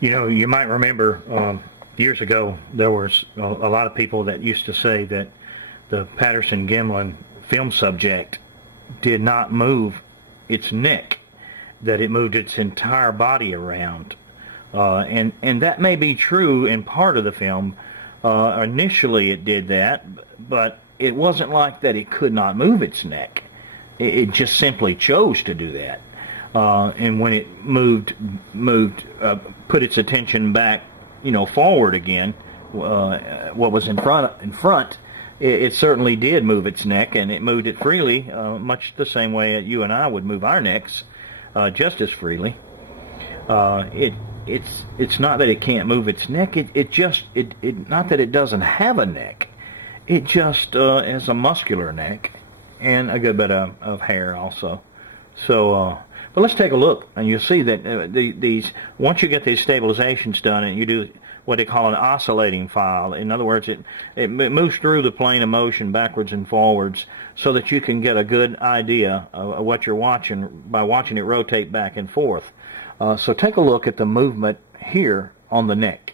You know, you might remember years ago there was a lot of people that used to say that the Patterson Gimlin film subject did not move its neck, that it moved its entire body around. And that may be true in part of the film. Initially it did that, but it wasn't like that it could not move its neck. It just simply chose to do that. And when it put its attention back, forward again, what was in front, it certainly did move its neck, and it moved it freely, much the same way that you and I would move our necks, just as freely. It's not that it can't move its neck. It not that it doesn't have a neck. It just has a muscular neck and a good bit of hair also. So. But let's take a look, and you'll see that these once you get these stabilizations done, and you do what they call an oscillating file. In other words, it moves through the plane of motion backwards and forwards, so that you can get a good idea of what you're watching by watching it rotate back and forth. So take a look at the movement here on the neck.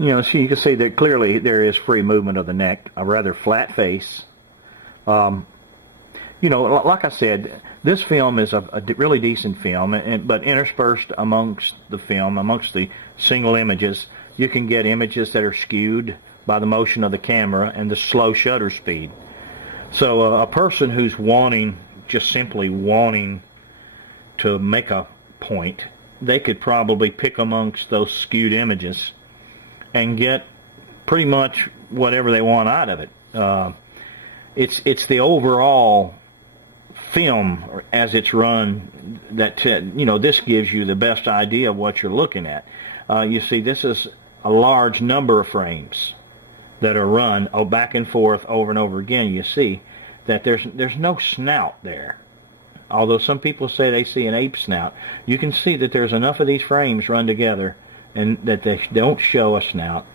So you can see that clearly there is free movement of the neck, a rather flat face. Like I said, this film is a really decent film, but interspersed amongst the film, amongst the single images, you can get images that are skewed by the motion of the camera and the slow shutter speed. So a person who's just simply wanting to make a point, they could probably pick amongst those skewed images and get pretty much whatever they want out of it. It's the overall film as it's run that this gives you the best idea of what you're looking at. You see, this is a large number of frames that are run back and forth over and over again. You see that there's no snout there. Although some people say they see an ape snout, you can see that there's enough of these frames run together and that they don't show a snout.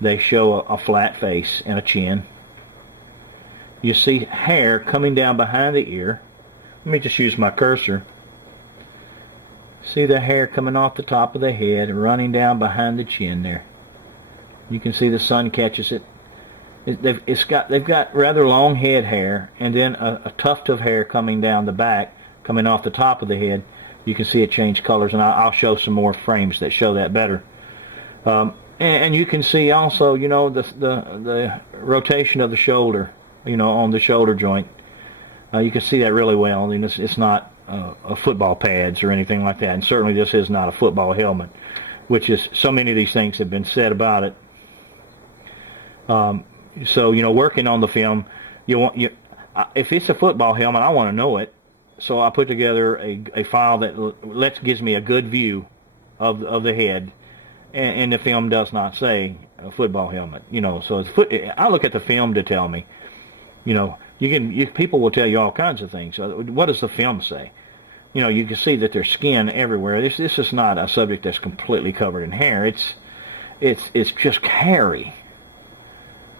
They show a flat face and a chin. You see hair coming down behind the ear. Let me just use my cursor. See the hair coming off the top of the head and running down behind the chin there. You can see the sun catches it. They've got rather long head hair, and then a tuft of hair coming down the back, coming off the top of the head. You can see it change colors, and I'll show some more frames that show that better. And you can see also, the rotation of the shoulder, on the shoulder joint. You can see that really well. It's not a football pads or anything like that, and certainly this is not a football helmet, which is so many of these things have been said about it. So working on the film, if it's a football helmet, I want to know it. So I put together a file that gives me a good view of the head, and the film does not say a football helmet. So I look at the film to tell me. People will tell you all kinds of things. What does the film say? You can see that there's skin everywhere. This is not a subject that's completely covered in hair. It's just hairy.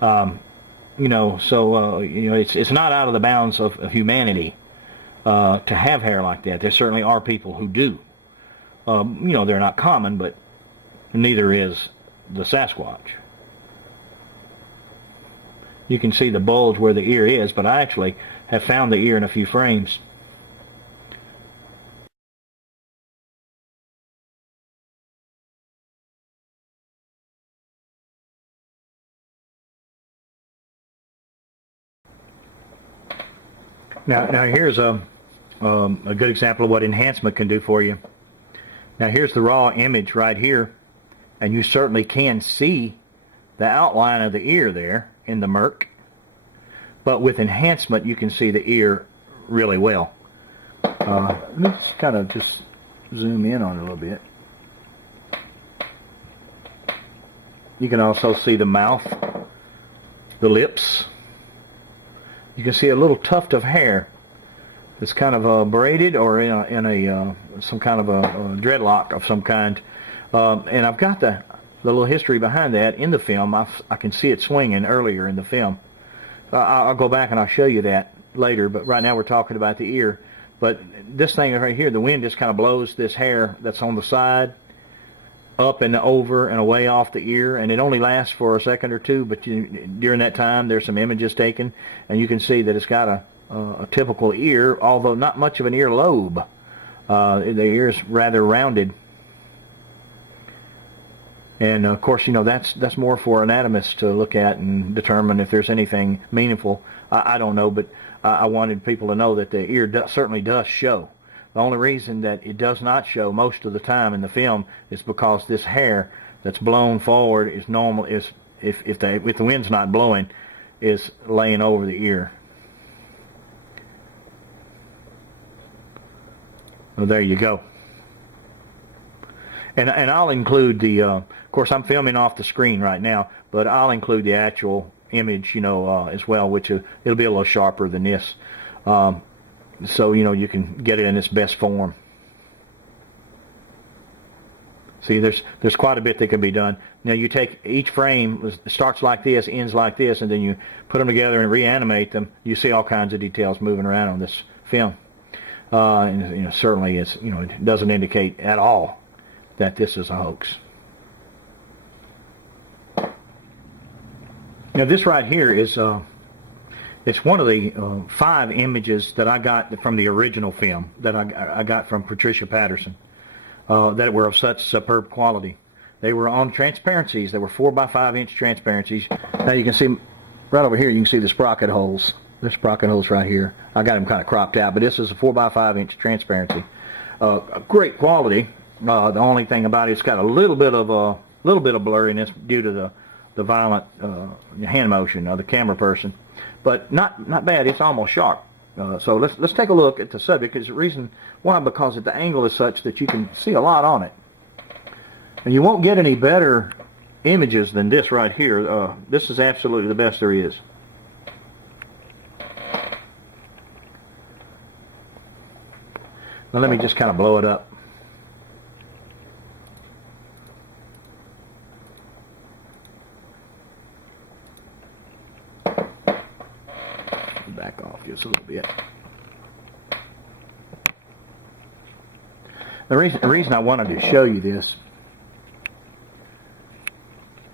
It's not out of the bounds of humanity to have hair like that. There certainly are people who do. They're not common, but neither is the Sasquatch. You can see the bulge where the ear is, but I actually have found the ear in a few frames. Now here's a good example of what enhancement can do for you. Now here's the raw image right here, and you certainly can see the outline of the ear there in the murk, but with enhancement you can see the ear really well. Let me just kind of zoom in on it a little bit. You can also see the mouth, the lips. You can see a little tuft of hair that's kind of braided or in some kind of a dreadlock of some kind. And I've got the little history behind that in the film. I can see it swinging earlier in the film. I'll go back and I'll show you that later, but right now we're talking about the ear. But this thing right here, the wind just kind of blows this hair that's on the side up and over and away off the ear, and it only lasts for a second or two, but during that time there's some images taken, and you can see that it's got a typical ear, although not much of an ear lobe. The ear is rather rounded. And of course, that's more for anatomists to look at and determine if there's anything meaningful. I don't know, but I wanted people to know that the ear certainly does show. The only reason that it does not show most of the time in the film is because this hair that's blown forward is normal. If the wind's not blowing, is laying over the ear. Well, there you go. And I'll include the. Of course, I'm filming off the screen right now, but I'll include the actual image, as well, which it'll be a little sharper than this. So you can get it in its best form. See, there's quite a bit that can be done. Now you take each frame, starts like this, ends like this, and then you put them together and reanimate them. You see all kinds of details moving around on this film. And certainly it doesn't indicate at all that this is a hoax. Now this right here is it's one of the 5 images that I got from the original film that I got from Patricia Patterson that were of such superb quality. They were on transparencies. They were 4 by 5 inch transparencies. Now you can see right over here. You can see the sprocket holes. The sprocket holes right here. I got them kind of cropped out, but this is a 4 by 5 inch transparency. Great quality. The only thing about it's got a little bit of blurriness due to the violent hand motion of the camera person, but not bad. It's almost sharp. So let's take a look at the subject. Because the reason why, because the angle is such that you can see a lot on it, and you won't get any better images than this right here. This is absolutely the best there is. Now let me just kind of blow it up. Back off just a little bit. The reason I wanted to show you this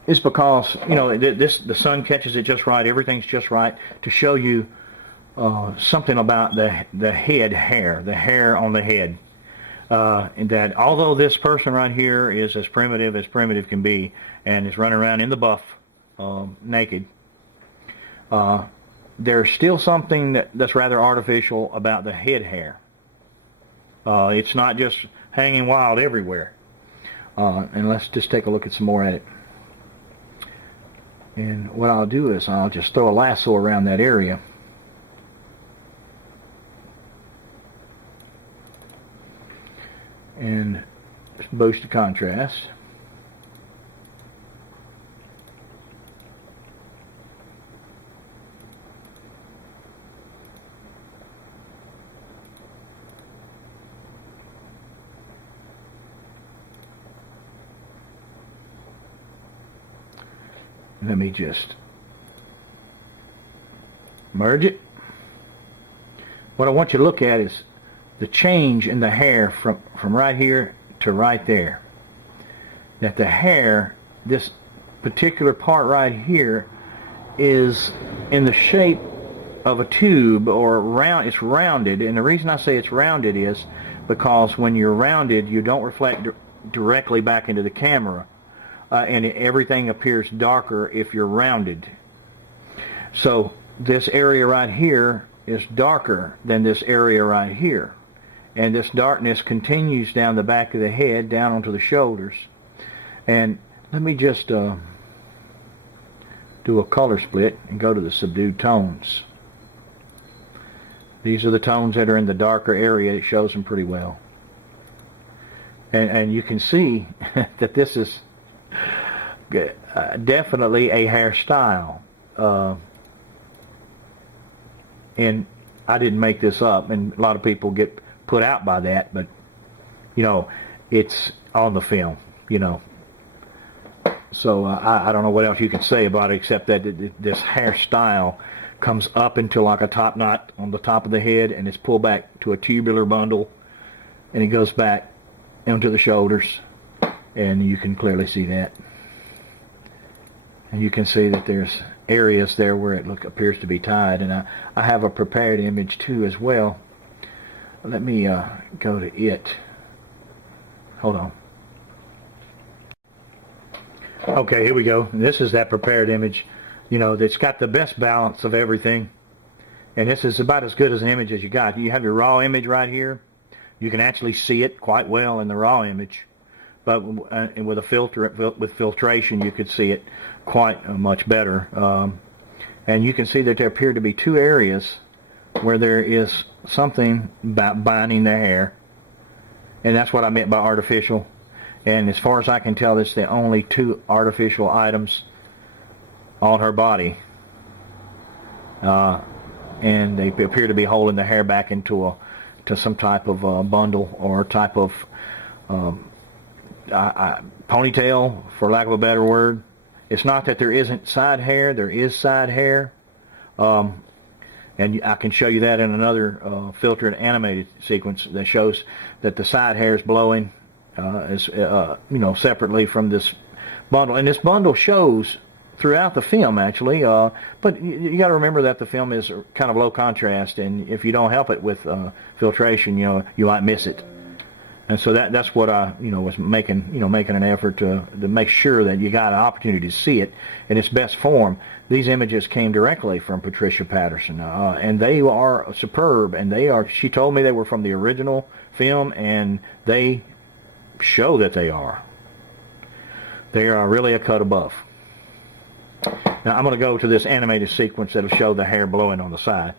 is because the sun catches it just right. Everything's just right to show you something about the head hair, the hair on the head, and that although this person right here is as primitive can be, and is running around in the buff naked, there's still something that's rather artificial about the head hair. It's not just hanging wild everywhere. And let's just take a look at some more at it. And what I'll do is I'll just throw a lasso around that area. And just boost the contrast. Let me just merge it. What I want you to look at is the change in the hair from right here to right there. That the hair, this particular part right here, is in the shape of a tube or round. It's rounded, and the reason I say it's rounded is because when you're rounded, you don't reflect directly back into the camera. And everything appears darker if you're rounded. So this area right here is darker than this area right here. And this darkness continues down the back of the head, down onto the shoulders. And let me just do a color split and go to the subdued tones. These are the tones that are in the darker area. It shows them pretty well. And you can see that this is definitely a hairstyle, and I didn't make this up, and a lot of people get put out by that, but it's on the film. So I don't know what else you can say about it except that this hairstyle comes up into like a top knot on the top of the head, and it's pulled back to a tubular bundle, and it goes back into the shoulders, and you can clearly see that. And you can see that there's areas there where it appears to be tied, and I have a prepared image too as well. Let me go to it. Hold on. Okay, here we go. This is that prepared image. You know, that's got the best balance of everything. And this is about as good as an image as you got. You have your raw image right here. You can actually see it quite well in the raw image. But with a filter, with filtration, you could see it quite much better. And you can see that there appear to be two areas where there is something binding the hair. And that's what I meant by artificial. And as far as I can tell, it's the only two artificial items on her body. And they appear to be holding the hair back into some type of bundle or type of ponytail, for lack of a better word. It's not that there isn't side hair. There is side hair. And I can show you that in another filtered animated sequence that shows that the side hair is blowing separately from this bundle. And this bundle shows throughout the film, actually. But you got to remember that the film is kind of low contrast, and if you don't help it with filtration, you might miss it. And so that's what I was making an effort to make sure that you got an opportunity to see it in its best form. These images came directly from Patricia Patterson, and they are superb. And she told me they were from the original film, and they show that they are. They are really a cut above. Now I'm going to go to this animated sequence that'll show the hair blowing on the side.